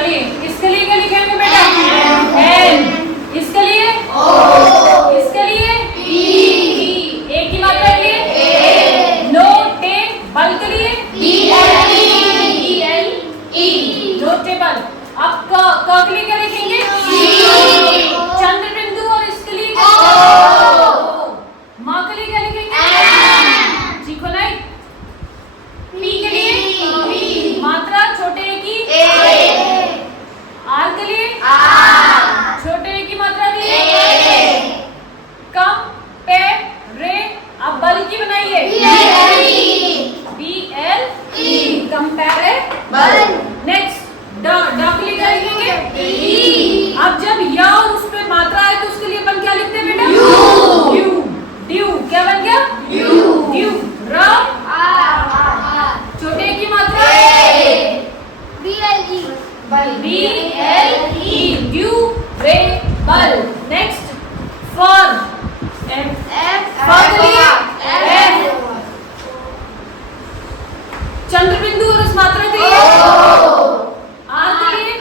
चलिए इसके लिए क्या लिखेंगे बेटा? एन। इसके लिए ओ। इसके लिए पी। ए की मात्रा के लिए ए। नोटेबल के लिए बी एल ई। नोटेबल। अब क के लिए क्या लिखेंगे? चंद्र बिंदु। और इसके लिए ओ। माँ के लिए क्या लिखेंगे? जी को नहीं। पी के लिए मात्रा छोटे ए की ए। आर के लिए आर। छोटे ए की मात्रा के लिए कम पे रे। अब बल की बनाइए B L E. Comparable. Next ड के लिए क्या लिखेंगे? ई। अब जब या और उस पे मात्रा आए तो उसके लिए अपन क्या लिखते हैं बेटा? यू। ड्यू। क्या बन गया? ड्यू। र छोटे की मात्रा बी एल ई। ड्यू रे बल। Next for. फॉर के लिए एफ। चंद्र बिंदु और उस मात्रा के लिए आर के लिए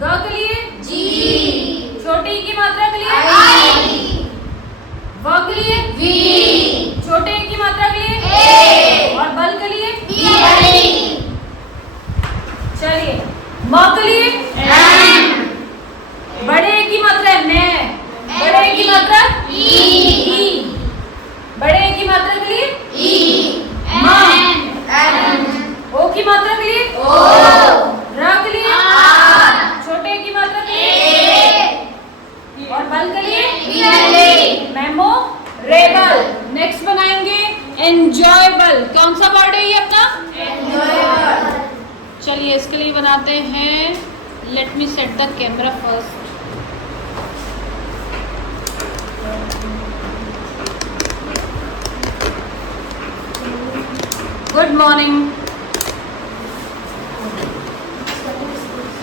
ग के लिए जी। छोटी की मात्रा के लिए आई। व के लिए वी। छोटे की मात्रा के लिए ए। और बल के लिए बी। चलिए म के लिए एम। बड़े की मात्रा ने। बड़े की मात्रा ई। बड़े की मात्रा के लिए ई। ओ की मात्रा के लिए ओ। र के लिए आर। छोटे की मात्रा के लिए ए। और बल के लिए बी। मेमोरेबल। नेक्स्ट बनाएंगे एंजॉयबल। कौन सा वर्ड है ये अपना? एंजॉयबल। चलिए इसके लिए बनाते हैं। Let me set the camera first. Good morning.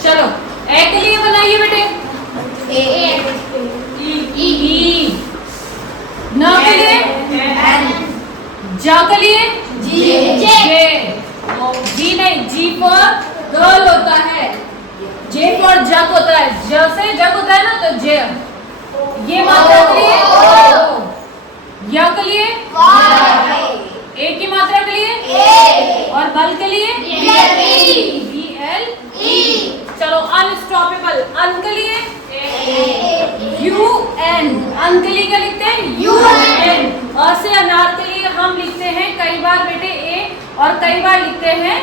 चलो ए के लिए बनाइए बेटे ई। न के लिए ज के लिए जे। जी नहीं, जी फॉर गर्ल होता है। जे फॉर जग होता है। ज से जग होता है ना तो जे। ये मात्रा के लिए ओ। य के लिए ए की मात्रा के लिए ए। और बल के लिए बी एल ई। चलो अनस्टॉपेबल। अन के लिए यू एन। अन के लिए क्या लिखते हैं? You N. अ से अनार के लिए हम लिखते हैं कई बार बेटे ए और कई बार लिखते हैं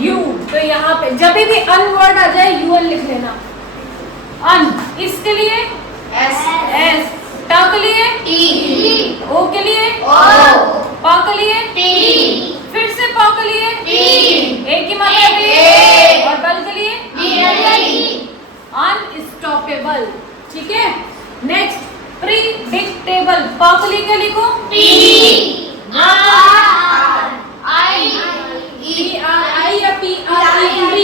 यू। तो यहाँ पे जब भी अन वर्ड आ जाए यू एन लिख लेना। अन। इसके लिए एस। ट के लिए टी। ओ के लिए ओ। प के लिए टी। फिर से प के लिए टी। ए की मात्रा के लिए ए। और बल के लिए बी। अनस्टॉपेबल। ठीक है। नेक्स्ट प्रीडिक्टेबल। प के लिए क्या लिखो? पी आई या पी आर ई।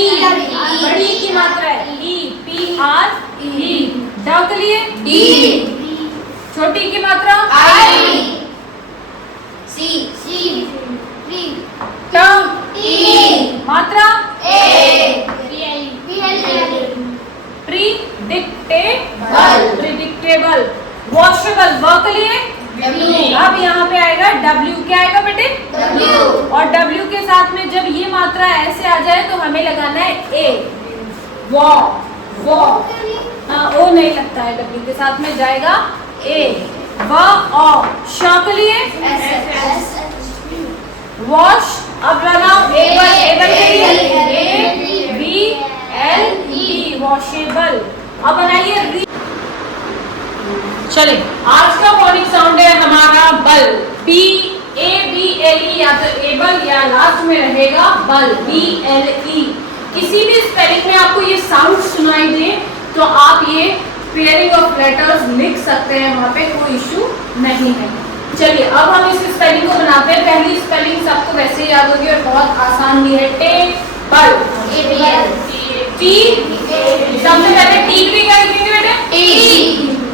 बड़ी की मात्रा है ई। P R E. ड के लिए डी। छोटी की मात्रा आई। सी। ट ई। मात्रा ए। प्रीडिक्टेबल। वॉशेबल। व के लिए W। अब यहाँ पे आएगा W। क्या आएगा बेटे? W। और W के साथ में जब ये मात्रा ऐसे आ जाए तो हमें लगाना है ए। वो हाँ ओ नहीं लगता है। W के साथ में जाएगा ए। व ओ। श के लिए वॉश। अब लगाओ एबल के लिए A B L E. Washable. अब बनाइए। चलिए आज का फोनिक साउंड है हमारा बल। B A B L E. या तो एबल या लास्ट में रहेगा बल बी एल ई। किसी भी स्पेलिंग में आपको ये साउंड सुनाई दे तो आप ये पेयरिंग ऑफ लेटर्स लिख सकते हैं। वहां पे कोई इश्यू नहीं है। चलिए अब हम इस स्पेलिंग को बनाते हैं। पहली स्पेलिंग सबको वैसे याद होगी और बहुत आसान भी है। टेबल। टी। सबसे पहले टी भी क्या लिखेंगे बेटे? टी।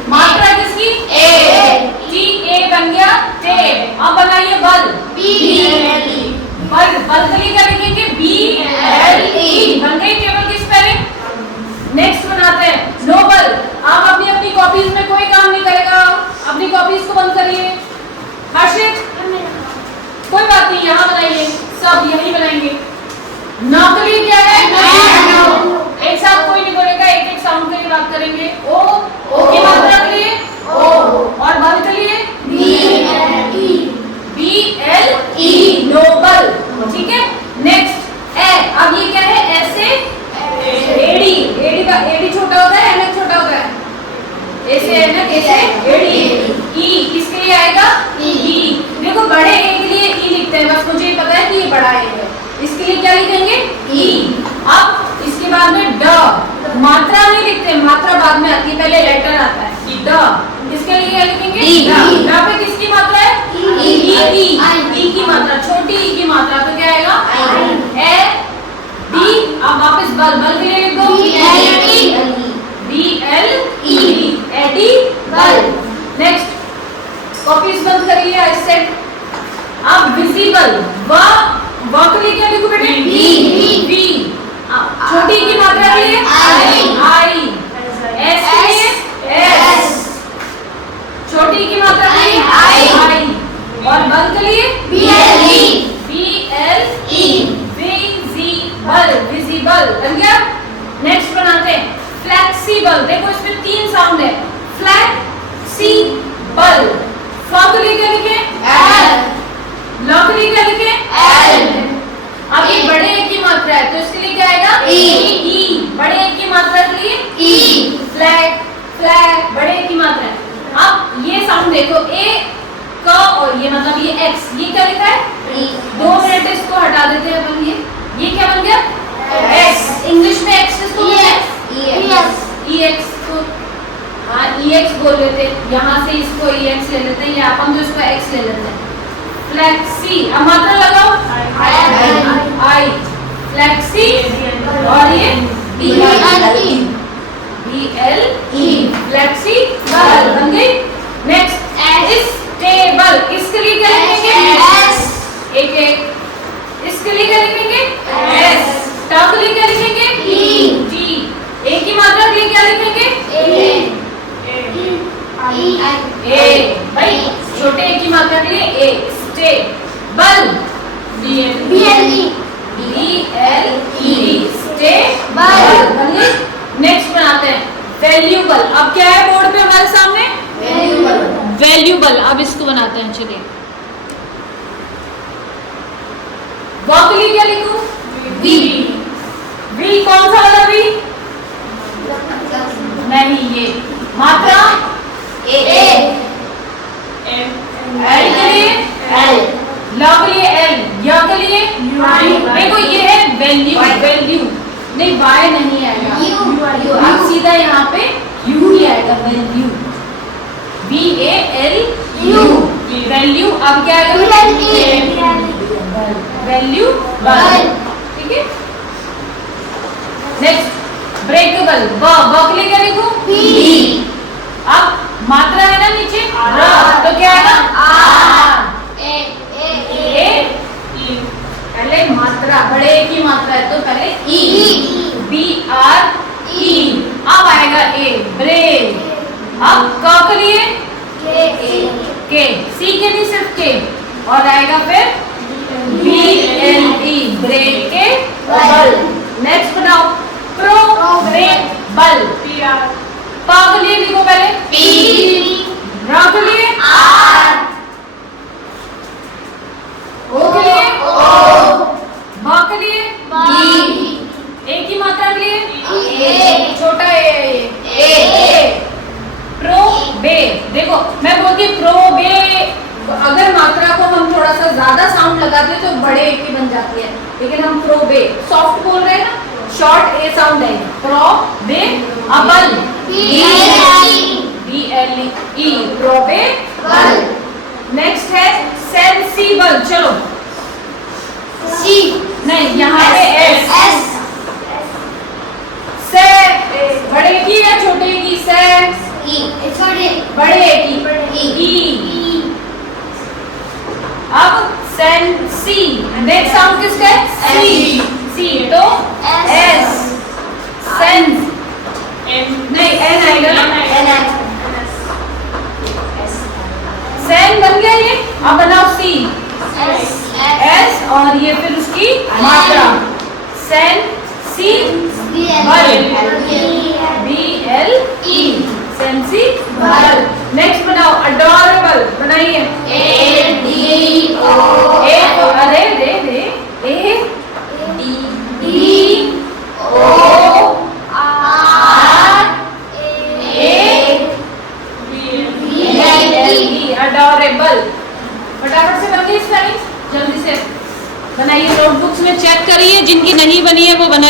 मात्रा किसकी? ए। टी ए बन गया टे। अब बनाइए बल। B L E. बल के लिए क्या लिखेंगे? B L E. बन गई टेबल की स्पेलिंग। सब यही बनाएंगे। न के लिए क्या है? एक साथ कोई नहीं बोलेगा, एक एक साउंड के लिए बात करेंगे। ओ की मात्रा के लिए ओ, और बल के लिए BLE नोबल। ठीक है, नेक्स्ट ए। अब ये क्या है? ऐसे एडी, एडी का एडी छोटा होता है, एनक छोटा होता है, ऐसे एनक ऐसे एडी। ई किसके लिए आएगा? ई। देखो बड़े ए के लिए ई लिखते हैं, बस मुझे पता है कि ये बड़ा ए है, इसके लिए क्या लिखेंगे? ई। अब इसके बाद में ड, मात्रा नहीं लिखते, मात्रा बाद में आती है, पहले लेटर आता है ड। इसके लिए क्या लिखेंगे? ड पे किसकी मात्रा है? ई की मात्रा, छोटी ई की मात्रा, तो क्या आएगा? A D. अब वापस बल, बल के लिए लिख दो BLE एडी बल। नेक्स्ट कॉपीज बंद करिए इस सेट। अब विजिबल, व के लिए क्या लिखो बेटे? V। छोटी की मात्रा के लिए I। S के लिए S। छोटी की मात्रा के लिए I। और बल के लिए BLE। विजिबल, विजिबल बन गया। नेक्स्ट बनाते हैं फ्लेक्सिबल। देखो इसमें 3 साउंड है, फ्लेक्सिबल। फ के लिए क्या लिखे? L। ल के लिए क्या लिखे? L। अब ये बड़े ए की मात्रा है, तो इसके लिए क्या आएगा? E। बड़े ए की मात्रा के लिए E। फ्लैग, फ्लैग बड़े ए की मात्रा है। अब ये साउंड देखो, ए क और ये मतलब ये एक्स, ये क्या लिखा है? 2 मिनट इसको हटा देते हैं अपन। ये क्या बन गया? एक्स। इंग्लिश में एक्स किसको बोलते हैं? EX को हाँ EX बोल लेते हैं, यहाँ से इसको EX ले लेते हैं, या अपन तो इसको X ले लेते हैं। फ्लेक्सी, अब मात्रा लगाओ I। फ्लेक्सी और ये BLE फ्लेक्सी बल बन गई। नेक्स्ट स्टेबल, इसके लिए क्या लिखेंगे? S। एक एक। इसके लिए क्या लिखेंगे? S। ट के लिए क्या लिखेंगे? T। ए की मात्रा के लिए क्या लिखेंगे? ए। भाई छोटे ए की मात्रा के लिए ए। स्टेबल BLE स्टेबल बन गई। नेक्स्ट बनाते हैं वैल्यूबल। अब क्या है बोर्ड पे हमारे सामने? वैल्यूबल। अब इसको बनाते हैं, चलिए। व के लिए क्या लिखूं? वी कौन सा वाला वी? नहीं, ये मात्रा ए। एल के लिए L। ल के लिए L। य के लिए देखो ये है वैल्यू, वैल्यू नहीं y नहीं आएगा, अब सीधा यहाँ पे u ही आएगा, वैल्यू VALU वैल्यू। अब क्या आएगा? वैल्यू बल। ठीक है, नेक्स्ट ब्रेकेबल। ब के लिए क्या लिखूं? B। अब मात्रा है ना नीचे र, तो क्या आएगा? R। पहले मात्रा, बड़े ए की मात्रा है तो पहले E। BRE। अब आएगा A, ब्रेक। अब क के लिए K, C के लिए सिर्फ K, और आएगा फिर BLE ब्रेकेबल। नेक्स्ट बनाओ प्रोग्रेबल। प के लिए लिखो पहले P। र के लिए R। ओ के लिए O। ब के लिए B। ए की मात्रा के लिए A, छोटा ए। प्रोबे। देखो मैं बोलती प्रोबे, अगर मात्रा को हम थोड़ा सा ज्यादा साउंड लगाते हैं तो बड़े ए की बन जाती है, लेकिन हम प्रोबे सॉफ्ट बोल रहे हैं ना, शॉर्ट ए साउंड है। प्रोबे अबल BLE प्रोबे बल। नेक्स्ट है सेंसिबल। चलो C। नहीं, यहाँ पे S। से बड़े की या छोटे की? से बड़े की E। अब सेंसी, नेक्स्ट साउंड किसका है? C। तो S। सेंस नहीं, N आएगा ना, सेन बन गया ये। अब बनाओ C। S और ये फिर मात्रा। Sensible, BLE, sensible. नेक्स्ट बनाओ अडोरेबल, बनाइए। ए अरे रे रे ए अडोरेबल। फटाफट से बन गई स्पेलिंग, जल्दी से बनाइए। नोटबुक्स में चेक करिए, जिनकी नहीं बनी है वो बनाइए।